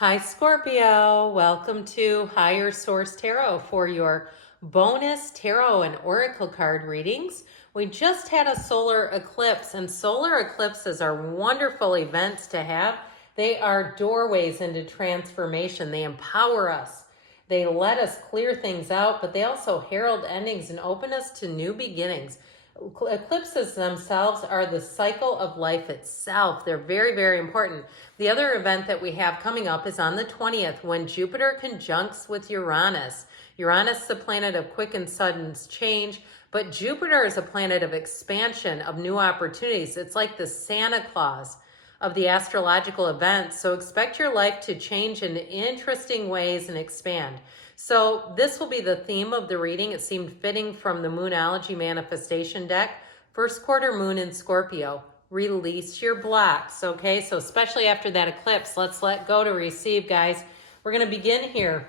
Hi, Scorpio. Welcome to Higher Source Tarot for your bonus tarot and oracle card readings. We just had a solar eclipse, and solar eclipses are wonderful events to have. They are doorways into transformation. They empower us. They let us clear things out, but they also herald endings and open us to new beginnings. Eclipses themselves are the cycle of life itself. They're very, very important. The other event that we have coming up is on the 20th when Jupiter conjuncts with Uranus. Uranus is the planet of quick and sudden change, but Jupiter is a planet of expansion, of new opportunities. It's like the Santa Claus of the astrological events. So expect your life to change in interesting ways and expand. So this will be the theme of the reading. It seemed fitting from the Moonology Manifestation deck. First quarter moon in Scorpio. Release your blocks, okay? So especially after that eclipse, let's let go to receive, guys. We're going to begin here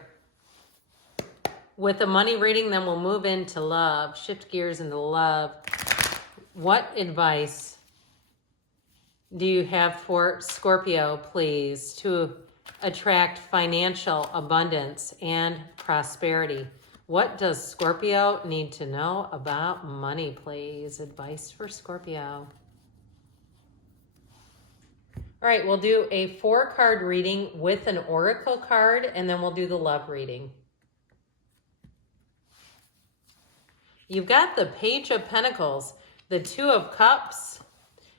with a money reading, then we'll move into love. Shift gears into love. What advice do you have for Scorpio, please, to attract financial abundance and prosperity? What does Scorpio need to know about money, please? Advice for Scorpio. All right, we'll do a 4-card reading with an oracle card, and then we'll do the love reading. You've got the Page of Pentacles, the Two of Cups,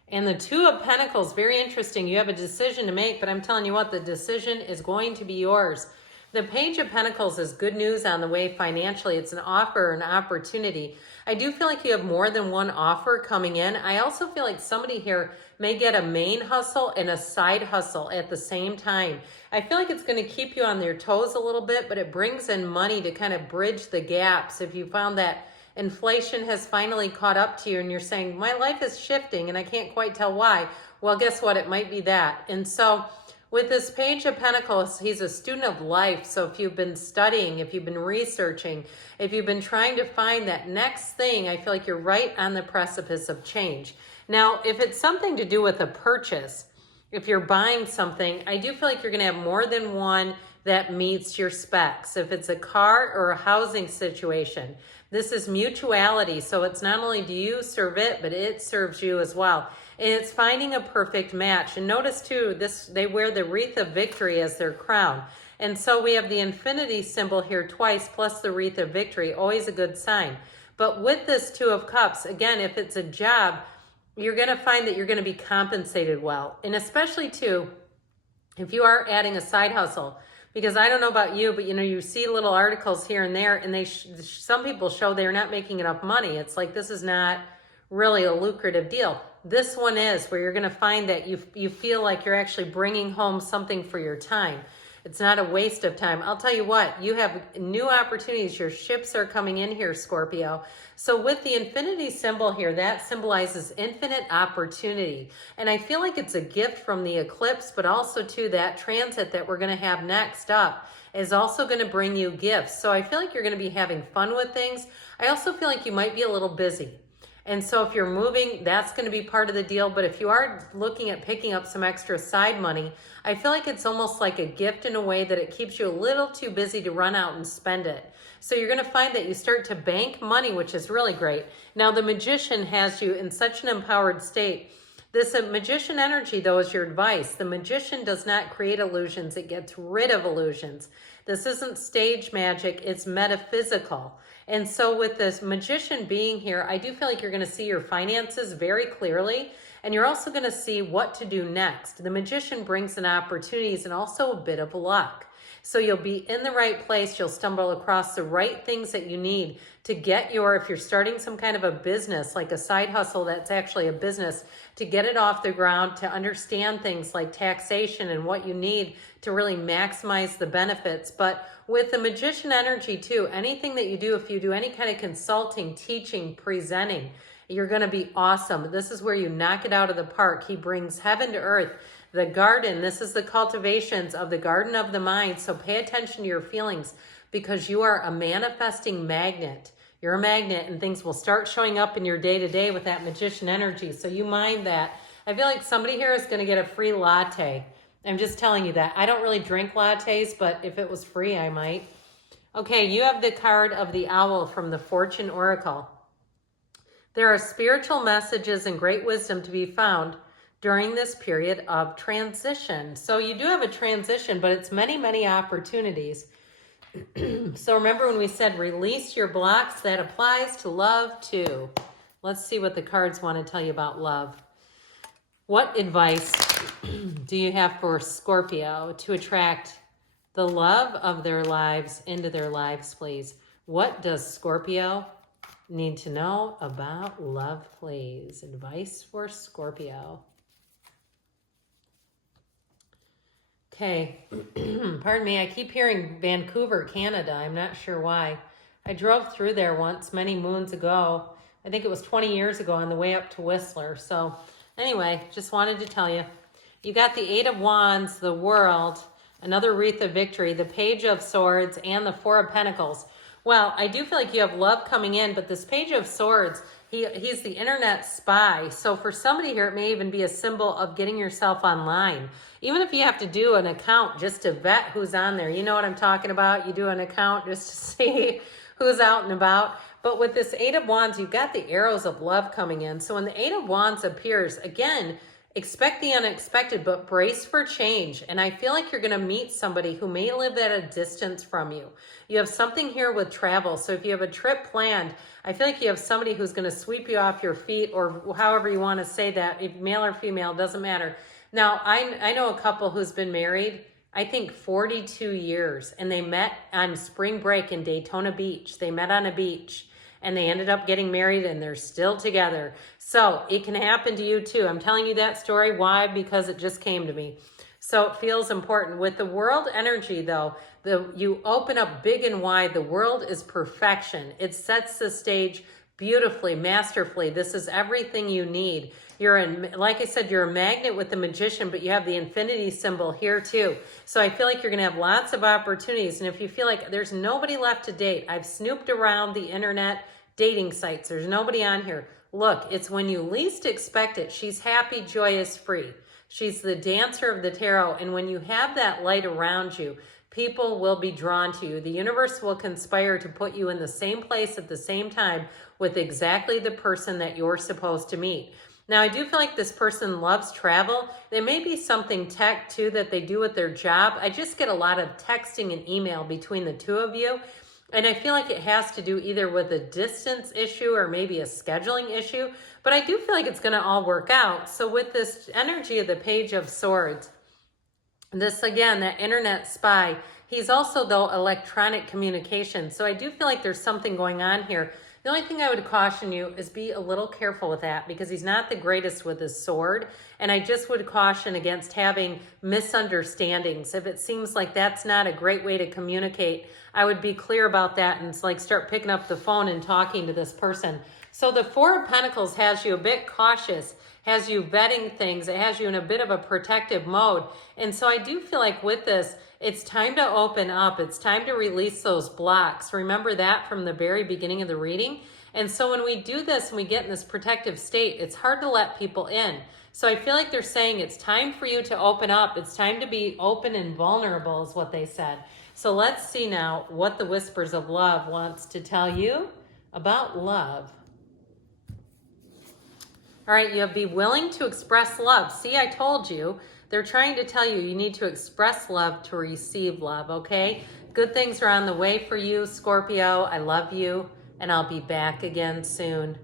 and the Two of Pentacles. Very interesting. You have a decision to make, but I'm telling you what, the decision is going to be yours. The Page of Pentacles is good news on the way financially. It's an offer, an opportunity. I do feel like you have more than one offer coming in. I also feel like somebody here may get a main hustle and a side hustle at the same time. I feel like it's going to keep you on your toes a little bit, but it brings in money to kind of bridge the gaps. If you found that inflation has finally caught up to you and you're saying, my life is shifting and I can't quite tell why. Well, guess what? It might be that. And so with this Page of Pentacles, he's a student of life. So if you've been studying, if you've been researching, if you've been trying to find that next thing, I feel like you're right on the precipice of change. Now, if it's something to do with a purchase, if you're buying something, I do feel like you're going to have more than one that meets your specs. If it's a car or a housing situation, this is mutuality. So it's not only do you serve it, but it serves you as well. And it's finding a perfect match. And notice too, they wear the wreath of victory as their crown. And so we have the infinity symbol here twice, plus the wreath of victory, always a good sign. But with this Two of Cups, again, if it's a job, you're going to find that you're going to be compensated well. And especially too, if you are adding a side hustle, because I don't know about you, but you see little articles here and there, and some people show they're not making enough money. It's like, this is not really a lucrative deal. This one is, where you're going to find that you feel like you're actually bringing home something for your time. It's not a waste of time. I'll tell you what, you have new opportunities. Your ships are coming in here, Scorpio. So with the infinity symbol here, that symbolizes infinite opportunity. And I feel like it's a gift from the eclipse, but also too, that transit that we're going to have next up is also going to bring you gifts. So I feel like you're going to be having fun with things. I also feel like you might be a little busy. And so if you're moving, that's going to be part of the deal. But if you are looking at picking up some extra side money, I feel like it's almost like a gift in a way that it keeps you a little too busy to run out and spend it. So you're going to find that you start to bank money, which is really great. Now, the Magician has you in such an empowered state. This Magician energy, though, is your advice. The Magician does not create illusions. It gets rid of illusions. This isn't stage magic. It's metaphysical. And so with this Magician being here, I do feel like you're going to see your finances very clearly. And you're also going to see what to do next. The Magician brings in opportunities and also a bit of luck. So you'll be in the right place. You'll stumble across the right things that you need to get if you're starting some kind of a business, like a side hustle that's actually a business, to get it off the ground, to understand things like taxation and what you need to really maximize the benefits. But with the Magician energy too, anything that you do, if you do any kind of consulting, teaching, presenting, you're going to be awesome. This is where you knock it out of the park. He brings heaven to earth. The garden, this is the cultivations of the garden of the mind. So pay attention to your feelings, because you are a manifesting magnet. You're a magnet, and things will start showing up in your day-to-day with that Magician energy. So you mind that. I feel like somebody here is going to get a free latte. I'm just telling you that. I don't really drink lattes, but if it was free, I might. Okay, you have the card of the owl from the Fortune Oracle. There are spiritual messages and great wisdom to be found during this period of transition. So you do have a transition, but it's many, many opportunities. So remember when we said release your blocks, that applies to love too. Let's see what the cards want to tell you about love. What advice do you have for Scorpio to attract the love of their lives into their lives, please? What does Scorpio need to know about love, please? Advice for Scorpio. Okay, pardon me, I keep hearing Vancouver, Canada. I'm not sure why. I drove through there once many moons ago. I think it was 20 years ago on the way up to Whistler. So anyway, just wanted to tell you. You got the Eight of Wands, the World, another Wreath of Victory, the Page of Swords, and the Four of Pentacles. Well, I do feel like you have love coming in, but this Page of Swords, he's the internet spy. So for somebody here, it may even be a symbol of getting yourself online. Even if you have to do an account just to vet who's on there. You know what I'm talking about? You do an account just to see who's out and about. But with this Eight of Wands, you've got the arrows of love coming in. So when the Eight of Wands appears, again, expect the unexpected, but brace for change. And I feel like you're going to meet somebody who may live at a distance from you. You have something here with travel. So if you have a trip planned, I feel like you have somebody who's going to sweep you off your feet, or however you want to say that, if male or female, doesn't matter. Now, I know a couple who's been married, I think 42 years, and they met on spring break in Daytona Beach. They met on a beach. And they ended up getting married, and they're still together. So it can happen to you too. I'm telling you that story. Why? Because it just came to me. So it feels important. With the world energy though, you open up big and wide. The world is perfection. It sets the stage beautifully, masterfully. This is everything you need. Like I said, you're a magnet with the Magician, but you have the infinity symbol here too. So I feel like you're going to have lots of opportunities. And if you feel like there's nobody left to date, I've snooped around the internet dating sites. There's nobody on here. Look, it's when you least expect it. She's happy, joyous, free. She's the dancer of the tarot. And when you have that light around you, people will be drawn to you. The universe will conspire to put you in the same place at the same time with exactly the person that you're supposed to meet. Now, I do feel like this person loves travel. There may be something tech too that they do with their job. I just get a lot of texting and email between the two of you. And I feel like it has to do either with a distance issue or maybe a scheduling issue. But I do feel like it's going to all work out. So with this energy of the Page of Swords, this again, that internet spy, he's also though electronic communication. So I do feel like there's something going on here. The only thing I would caution you is be a little careful with that, because he's not the greatest with his sword. And I just would caution against having misunderstandings. If it seems like that's not a great way to communicate, I would be clear about that and like start picking up the phone and talking to this person. So the Four of Pentacles has you a bit cautious, has you vetting things. It has you in a bit of a protective mode. And so I do feel like with this, it's time to open up. It's time to release those blocks. Remember that from the very beginning of the reading. And so when we do this and we get in this protective state, it's hard to let people in. So I feel like they're saying it's time for you to open up. It's time to be open and vulnerable is what they said. So let's see now what the Whispers of Love wants to tell you about love. All right, you have be willing to express love. See, I told you. They're trying to tell you need to express love to receive love, okay? Good things are on the way for you, Scorpio. I love you, and I'll be back again soon.